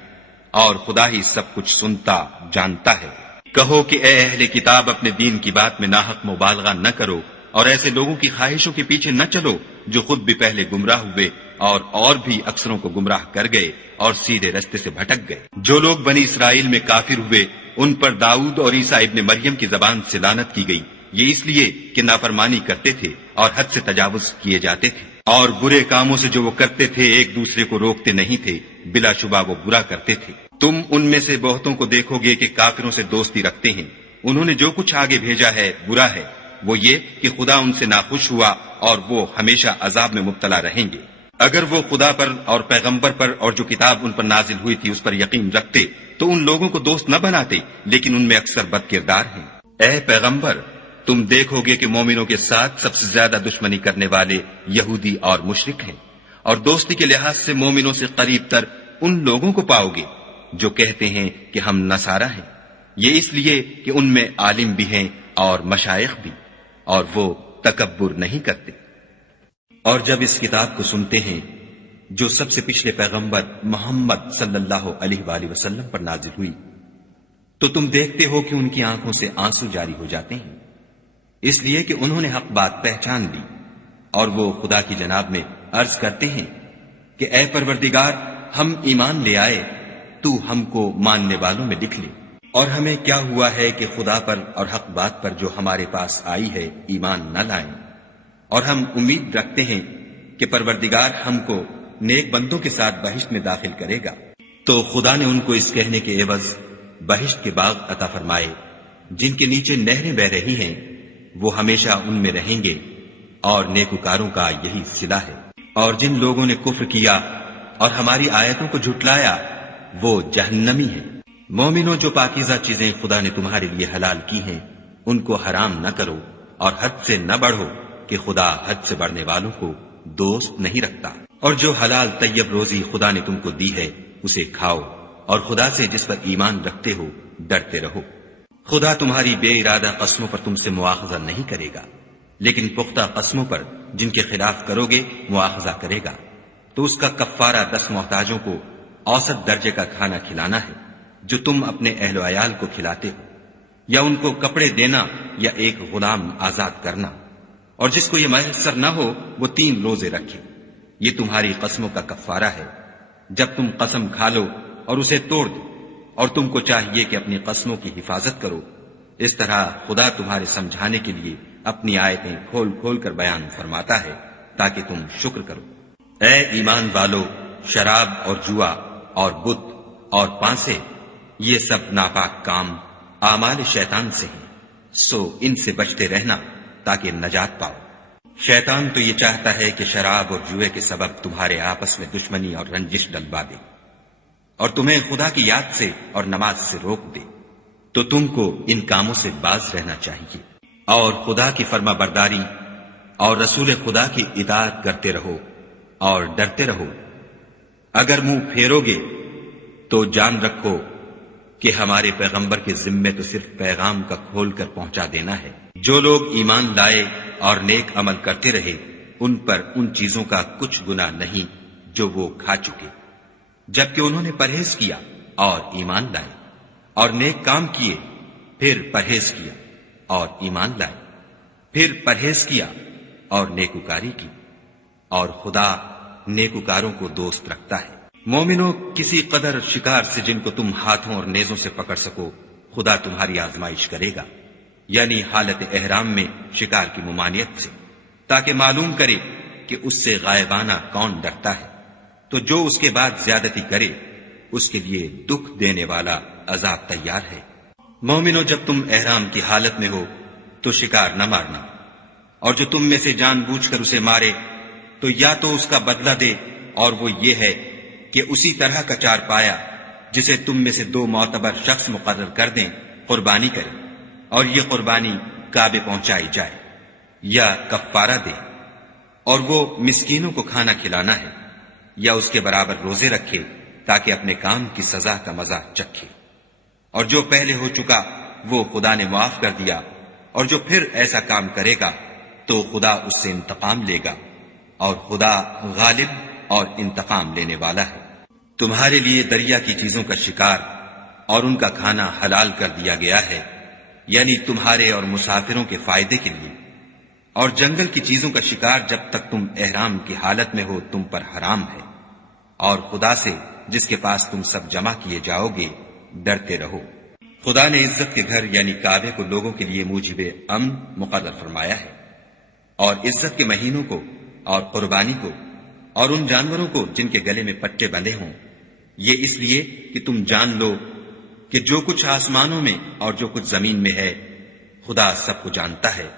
اور خدا ہی سب کچھ سنتا جانتا ہے۔ کہو کہ اے اہل کتاب، اپنے دین کی بات میں ناحق مبالغہ نہ کرو، اور ایسے لوگوں کی خواہشوں کے پیچھے نہ چلو جو خود بھی پہلے گمراہ ہوئے اور بھی اکثروں کو گمراہ کر گئے اور سیدھے رستے سے بھٹک گئے۔ جو لوگ بنی اسرائیل میں کافر ہوئے ان پر داؤد اور عیسیٰ ابن مریم کی زبان سے لعنت کی گئی، یہ اس لیے کہ نافرمانی کرتے تھے اور حد سے تجاوز کیے جاتے تھے، اور برے کاموں سے جو وہ کرتے تھے ایک دوسرے کو روکتے نہیں تھے، بلا شبہ وہ برا کرتے تھے۔ تم ان میں سے بہتوں کو دیکھو گے کہ کافروں سے دوستی رکھتے ہیں، انہوں نے جو کچھ آگے بھیجا ہے برا ہے، وہ یہ کہ خدا ان سے ناخوش ہوا اور وہ ہمیشہ عذاب میں مبتلا رہیں گے۔ اگر وہ خدا پر اور پیغمبر پر اور جو کتاب ان پر نازل ہوئی تھی اس پر یقین رکھتے تو ان لوگوں کو دوست نہ بناتے، لیکن ان میں اکثر بد کردار ہیں۔ اے پیغمبر، تم دیکھو گے کہ مومنوں کے ساتھ سب سے زیادہ دشمنی کرنے والے یہودی اور مشرک ہیں، اور دوستی کے لحاظ سے مومنوں سے قریب تر ان لوگوں کو پاؤ گے جو کہتے ہیں کہ ہم نصارہ ہیں، یہ اس لیے کہ ان میں عالم بھی ہیں اور مشائخ بھی، اور وہ تکبر نہیں کرتے۔ اور جب اس کتاب کو سنتے ہیں جو سب سے پچھلے پیغمبر محمد صلی اللہ علیہ وآلہ وسلم پر نازل ہوئی، تو تم دیکھتے ہو کہ ان کی آنکھوں سے آنسو جاری ہو جاتے ہیں، اس لیے کہ انہوں نے حق بات پہچان لی، اور وہ خدا کی جناب میں عرض کرتے ہیں کہ اے پروردگار، ہم ایمان لے آئے، تو ہم کو ماننے والوں میں لکھ لے۔ اور ہمیں کیا ہوا ہے کہ خدا پر اور حق بات پر جو ہمارے پاس آئی ہے ایمان نہ لائیں، اور ہم امید رکھتے ہیں کہ پروردگار ہم کو نیک بندوں کے ساتھ بہشت میں داخل کرے گا۔ تو خدا نے ان کو اس کہنے کے عوض بہشت کے باغ عطا فرمائے جن کے نیچے نہریں بہ رہی ہیں، وہ ہمیشہ ان میں رہیں گے، اور نیکوکاروں کا یہی صلہ ہے۔ اور جن لوگوں نے کفر کیا اور ہماری آیتوں کو جھٹلایا وہ جہنمی ہیں۔ مومنوں، جو پاکیزہ چیزیں خدا نے تمہارے لیے حلال کی ہیں ان کو حرام نہ کرو، اور حد سے نہ بڑھو کہ خدا حد سے بڑھنے والوں کو دوست نہیں رکھتا۔ اور جو حلال طیب روزی خدا نے تم کو دی ہے اسے کھاؤ، اور خدا سے جس پر ایمان رکھتے ہو ڈرتے رہو۔ خدا تمہاری بے ارادہ قسموں پر تم سے مواخذہ نہیں کرے گا، لیکن پختہ قسموں پر جن کے خلاف کرو گے مواخذہ کرے گا، تو اس کا کفارہ 10 محتاجوں کو اوسط درجے کا کھانا کھلانا ہے جو تم اپنے اہل و عیال کو کھلاتے ہو، یا ان کو کپڑے دینا یا ایک غلام آزاد کرنا، اور جس کو یہ میسر نہ ہو وہ 3 روزے رکھے۔ یہ تمہاری قسموں کا کفارہ ہے جب تم قسم کھا لو اور اسے توڑ دو، اور تم کو چاہیے کہ اپنی قسموں کی حفاظت کرو۔ اس طرح خدا تمہارے سمجھانے کے لیے اپنی آیتیں کھول کھول کر بیان فرماتا ہے تاکہ تم شکر کرو۔ اے ایمان والو، شراب اور جوا اور بت اور پانسے، یہ سب ناپاک کام اعمال شیطان سے ہیں، سو ان سے بچتے رہنا تاکہ نجات پاؤ۔ شیطان تو یہ چاہتا ہے کہ شراب اور جوئے کے سبب تمہارے آپس میں دشمنی اور رنجش ڈلوا دے، اور تمہیں خدا کی یاد سے اور نماز سے روک دے، تو تم کو ان کاموں سے باز رہنا چاہیے، اور خدا کی فرما برداری اور رسول خدا کی اطاعت کرتے رہو اور ڈرتے رہو۔ اگر منہ پھیرو گے تو جان رکھو کہ ہمارے پیغمبر کے ذمے تو صرف پیغام کا کھول کر پہنچا دینا ہے۔ جو لوگ ایمان لائے اور نیک عمل کرتے رہے ان پر ان چیزوں کا کچھ گناہ نہیں جو وہ کھا چکے، جبکہ انہوں نے پرہیز کیا اور ایمان لائے، اور نیک کام کیے، پھر پرہیز کیا اور ایمان لائے، پھر پرہیز کیا اور نیکوکاری کی، اور خدا نیکوکاروں کو دوست رکھتا ہے۔ مومنوں، کسی قدر شکار سے جن کو تم ہاتھوں اور نیزوں سے پکڑ سکو خدا تمہاری آزمائش کرے گا، یعنی حالت احرام میں شکار کی ممانعت سے، تاکہ معلوم کرے کہ اس سے غائبانہ کون ڈرتا ہے، تو جو اس کے بعد زیادتی کرے اس کے لیے دکھ دینے والا عذاب تیار ہے۔ مومنوں، جب تم احرام کی حالت میں ہو تو شکار نہ مارنا، اور جو تم میں سے جان بوجھ کر اسے مارے تو یا تو اس کا بدلہ دے، اور وہ یہ ہے کہ اسی طرح کا چار پایا جسے تم میں سے 2 معتبر شخص مقرر کر دیں قربانی کرے، اور یہ قربانی کعبے پہنچائی جائے، یا کفارہ دے، اور وہ مسکینوں کو کھانا کھلانا ہے، یا اس کے برابر روزے رکھے تاکہ اپنے کام کی سزا کا مزہ چکھے۔ اور جو پہلے ہو چکا وہ خدا نے معاف کر دیا، اور جو پھر ایسا کام کرے گا تو خدا اس سے انتقام لے گا، اور خدا غالب اور انتقام لینے والا ہے۔ تمہارے لیے دریا کی چیزوں کا شکار اور ان کا کھانا حلال کر دیا گیا ہے، یعنی تمہارے اور مسافروں کے فائدے کے لیے، اور جنگل کی چیزوں کا شکار جب تک تم احرام کی حالت میں ہو تم پر حرام ہے، اور خدا سے جس کے پاس تم سب جمع کیے جاؤ گے ڈرتے رہو۔ خدا نے عزت کے گھر یعنی کعبے کو لوگوں کے لیے موجب امن مقرر فرمایا ہے، اور عزت کے مہینوں کو اور قربانی کو اور ان جانوروں کو جن کے گلے میں پٹے بندھے ہوں، یہ اس لیے کہ تم جان لو کہ جو کچھ آسمانوں میں اور جو کچھ زمین میں ہے خدا سب کو جانتا ہے،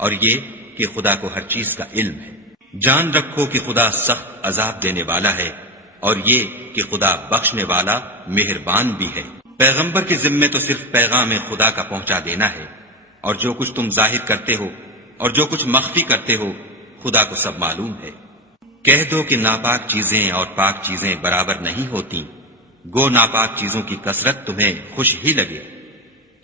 اور یہ کہ خدا کو ہر چیز کا علم ہے۔ جان رکھو کہ خدا سخت عذاب دینے والا ہے، اور یہ کہ خدا بخشنے والا مہربان بھی ہے۔ پیغمبر کے ذمے تو صرف پیغام خدا کا پہنچا دینا ہے، اور جو کچھ تم ظاہر کرتے ہو اور جو کچھ مخفی کرتے ہو خدا کو سب معلوم ہے۔ کہہ دو کہ ناپاک چیزیں اور پاک چیزیں برابر نہیں ہوتی، گو ناپاک چیزوں کی کثرت تمہیں خوش ہی لگے،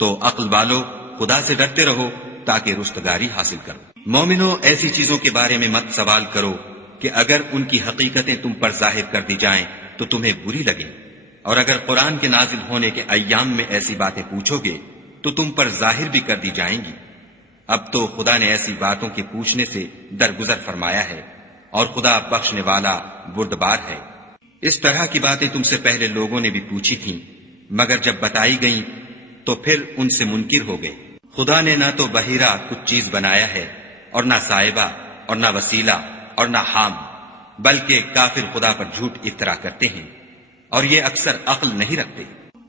تو عقل والو خدا سے ڈرتے رہو تاکہ رستگاری حاصل کرو۔ مومنو، ایسی چیزوں کے بارے میں مت سوال کرو کہ اگر ان کی حقیقتیں تم پر ظاہر کر دی جائیں تو تمہیں بری لگیں، اور اگر قرآن کے نازل ہونے کے ایام میں ایسی باتیں پوچھو گے تو تم پر ظاہر بھی کر دی جائیں گی۔ اب تو خدا نے ایسی باتوں کے پوچھنے سے درگزر فرمایا ہے، اور خدا بخشنے والا بردبار ہے۔ اس طرح کی باتیں تم سے پہلے لوگوں نے بھی پوچھی تھیں، مگر جب بتائی گئیں تو پھر ان سے منکر ہو گئے۔ خدا نے نہ تو بحیرہ کچھ چیز بنایا ہے، اور نہ صاحبہ، اور نہ وسیلہ، اور نہ حام، بلکہ کافر خدا پر جھوٹ افطرا کرتے ہیں، اور یہ اکثر عقل نہیں رکھتے۔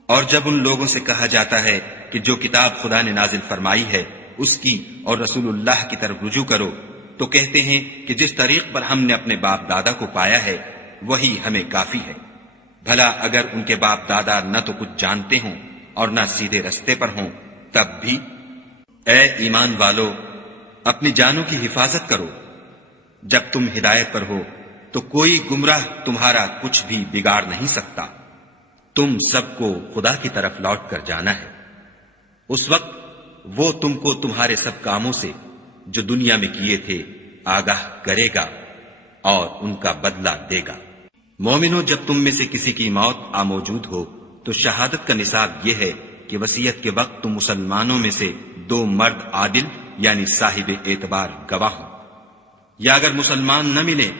اور جب ان لوگوں سے کہا جاتا ہے کہ جو کتاب خدا نے نازل فرمائی ہے اس کی اور رسول اللہ کی طرف رجوع کرو، تو کہتے ہیں کہ جس طریق پر ہم نے اپنے باپ دادا کو پایا ہے وہی ہمیں کافی ہے۔ بھلا اگر ان کے باپ دادا نہ تو کچھ جانتے ہوں اور نہ سیدھے رستے پر ہوں تب بھی؟ اے ایمان والو، اپنی جانوں کی حفاظت کرو۔ جب تم ہدایت پر ہو تو کوئی گمراہ تمہارا کچھ بھی بگاڑ نہیں سکتا۔ تم سب کو خدا کی طرف لوٹ کر جانا ہے، اس وقت وہ تم کو تمہارے سب کاموں سے جو دنیا میں کیے تھے آگاہ کرے گا اور ان کا بدلہ دے گا۔ مومنو، جب تم میں سے کسی کی موت آ موجود ہو تو شہادت کا نصاب یہ ہے کہ وصیت کے وقت تم مسلمانوں میں سے 2 مرد عادل یعنی صاحب اعتبار گواہ ہو، یا اگر مسلمان نہ ملے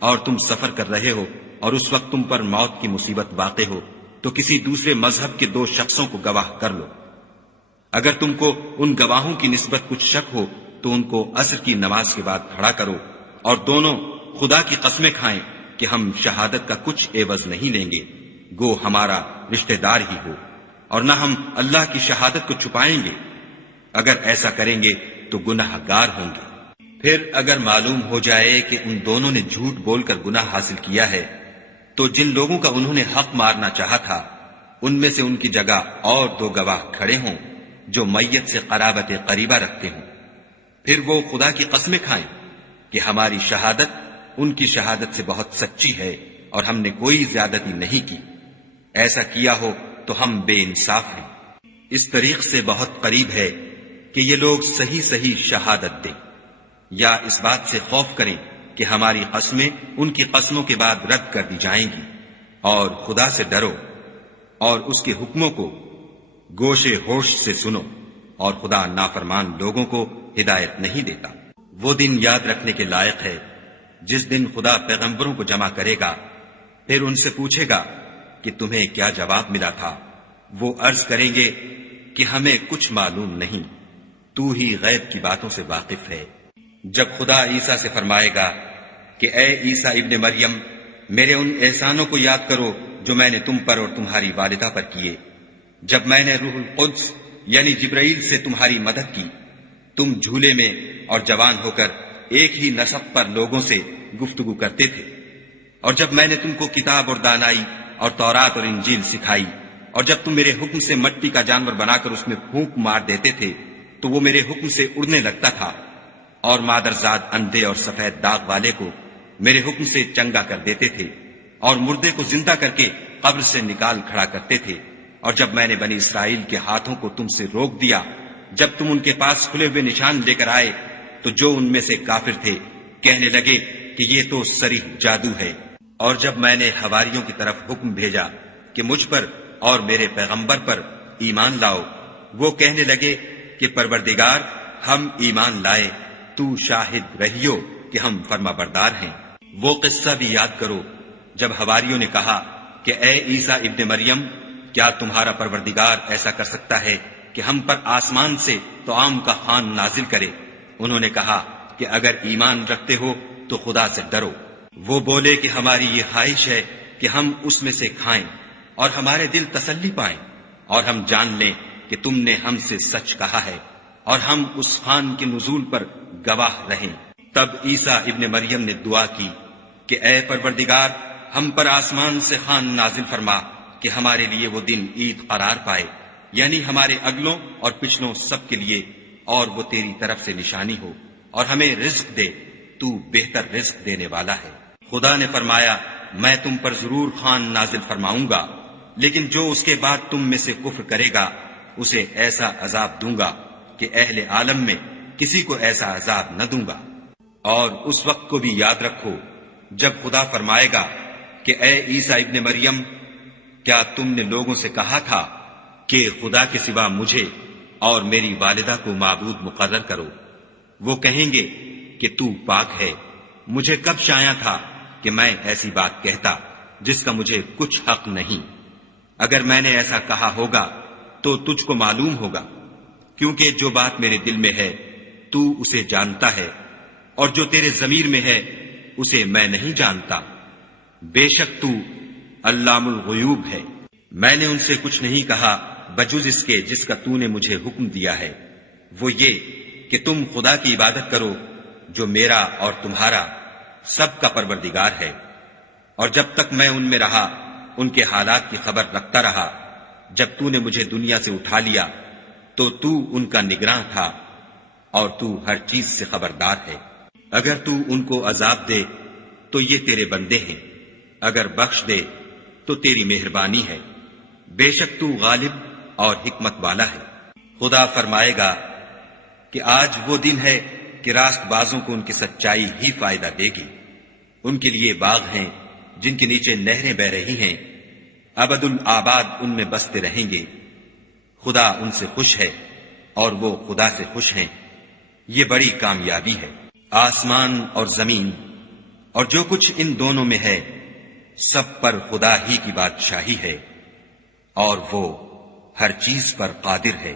اور تم سفر کر رہے ہو اور اس وقت تم پر موت کی مصیبت واقع ہو تو کسی دوسرے مذہب کے 2 شخصوں کو گواہ کر لو۔ اگر تم کو ان گواہوں کی نسبت کچھ شک ہو تو ان کو عصر کی نماز کے بعد کھڑا کرو، اور دونوں خدا کی قسمیں کھائیں کہ ہم شہادت کا کچھ عوض نہیں لیں گے، گو ہمارا رشتہ دار ہی ہو، اور نہ ہم اللہ کی شہادت کو چھپائیں گے۔ اگر ایسا کریں گے تو گناہ گار ہوں گے۔ پھر اگر معلوم ہو جائے کہ ان دونوں نے جھوٹ بول کر گناہ حاصل کیا ہے تو جن لوگوں کا انہوں نے حق مارنا چاہا تھا ان میں سے ان کی جگہ اور 2 گواہ کھڑے ہوں جو میت سے قرابت قریبہ رکھتے ہوں، پھر وہ خدا کی قسمیں کھائیں کہ ہماری شہادت ان کی شہادت سے بہت سچی ہے اور ہم نے کوئی زیادتی نہیں کی، ایسا کیا ہو تو ہم بے انصاف ہیں۔ اس طریق سے بہت قریب ہے کہ یہ لوگ صحیح صحیح شہادت دیں، یا اس بات سے خوف کریں کہ ہماری قسمیں ان کی قسموں کے بعد رد کر دی جائیں گی، اور خدا سے ڈرو اور اس کے حکموں کو گوشے ہوش سے سنو، اور خدا نافرمان لوگوں کو ہدایت نہیں دیتا۔ وہ دن یاد رکھنے کے لائق ہے جس دن خدا پیغمبروں کو جمع کرے گا، پھر ان سے پوچھے گا کہ تمہیں کیا جواب ملا تھا۔ وہ عرض کریں گے کہ ہمیں کچھ معلوم نہیں، تو ہی غیب کی باتوں سے واقف ہے۔ جب خدا عیسیٰ سے فرمائے گا کہ اے عیسیٰ ابن مریم، میرے ان احسانوں کو یاد کرو جو میں نے تم پر اور تمہاری والدہ پر کیے، جب میں نے روح القدس یعنی جبرائیل سے تمہاری مدد کی، تم جھولے میں اور جوان ہو کر ایک ہی نسب پر لوگوں سے گفتگو کرتے تھے، اور جب میں نے تم کو کتاب اور دانائی اور تورات اور انجیل سکھائی، اور جب تم میرے حکم سے مٹی کا جانور بنا کر اس میں پھونک مار دیتے تھے تو وہ میرے حکم سے اڑنے لگتا تھا، اور مادرزاد اندھے اور سفید داغ والے کو میرے حکم سے چنگا کر دیتے تھے، اور مردے کو زندہ کر کے قبر سے نکال کھڑا کرتے تھے، اور جب میں نے بنی اسرائیل کے ہاتھوں کو تم سے روک دیا جب تم ان کے پاس کھلے ہوئے نشان لے کر آئے، تو جو ان میں سے کافر تھے کہنے لگے کہ یہ تو صریح جادو ہے، اور جب میں نے حواریوں کی طرف حکم بھیجا کہ مجھ پر اور میرے پیغمبر پر ایمان لاؤ، وہ کہنے لگے کہ پروردگار ہم ایمان لائے، تو شاہد رہیو کہ ہم فرما بردار ہیں۔ وہ قصہ بھی یاد کرو جب حواریوں نے کہا کہ اے عیسیٰ ابن مریم، کیا تمہارا پروردگار ایسا کر سکتا ہے کہ ہم پر آسمان سے طعام کا خوان نازل کرے؟ انہوں نے کہا کہ اگر ایمان رکھتے ہو تو خدا سے ڈرو۔ وہ بولے کہ ہماری یہ خواہش ہے کہ ہم اس میں سے کھائیں اور ہمارے دل تسلی پائیں، اور ہم جان لیں کہ تم نے ہم سے سچ کہا ہے، اور ہم اس خوان کے نزول پر گواہ رہیں۔ تب عیسیٰ ابن مریم نے دعا کی کہ اے پروردگار، ہم پر آسمان سے خوان نازل فرما کہ ہمارے لیے وہ دن عید قرار پائے، یعنی ہمارے اگلوں اور پچھلوں سب کے لیے، اور وہ تیری طرف سے نشانی ہو، اور ہمیں رزق دے، تو بہتر رزق دینے والا ہے۔ خدا نے فرمایا میں تم پر ضرور خوان نازل فرماؤں گا، لیکن جو اس کے بعد تم میں سے کفر کرے گا اسے ایسا عذاب دوں گا کہ اہل عالم میں کسی کو ایسا عذاب نہ دوں گا۔ اور اس وقت کو بھی یاد رکھو جب خدا فرمائے گا کہ اے عیسیٰ ابن مریم، کیا تم نے لوگوں سے کہا تھا کہ خدا کے سوا مجھے اور میری والدہ کو معبود مقرر کرو؟ وہ کہیں گے کہ تو پاک ہے، مجھے کب شایع تھا کہ میں ایسی بات کہتا جس کا مجھے کچھ حق نہیں۔ اگر میں نے ایسا کہا ہوگا تو تجھ کو معلوم ہوگا، کیونکہ جو بات میرے دل میں ہے تو اسے جانتا ہے، اور جو تیرے ضمیر میں ہے اسے میں نہیں جانتا۔ بے شک تو علام الغیوب ہے۔ میں نے ان سے کچھ نہیں کہا بجز اس کے جس کا تو نے مجھے حکم دیا ہے، وہ یہ کہ تم خدا کی عبادت کرو جو میرا اور تمہارا سب کا پروردگار ہے۔ اور جب تک میں ان میں رہا ان کے حالات کی خبر رکھتا رہا، جب تو نے مجھے دنیا سے اٹھا لیا تو تو ان کا نگراں تھا، اور تو ہر چیز سے خبردار ہے۔ اگر تو ان کو عذاب دے تو یہ تیرے بندے ہیں، اگر بخش دے تو تیری مہربانی ہے، بے شک تو غالب اور حکمت والا ہے۔ خدا فرمائے گا کہ آج وہ دن ہے کہ راست بازوں کو ان کی سچائی ہی فائدہ دے گی۔ ان کے لیے باغ ہیں جن کے نیچے نہریں بہ رہی ہیں، ابد الآباد ان میں بستے رہیں گے۔ خدا ان سے خوش ہے اور وہ خدا سے خوش ہیں، یہ بڑی کامیابی ہے۔ آسمان اور زمین اور جو کچھ ان دونوں میں ہے سب پر خدا ہی کی بادشاہی ہے، اور وہ ہر چیز پر قادر ہے۔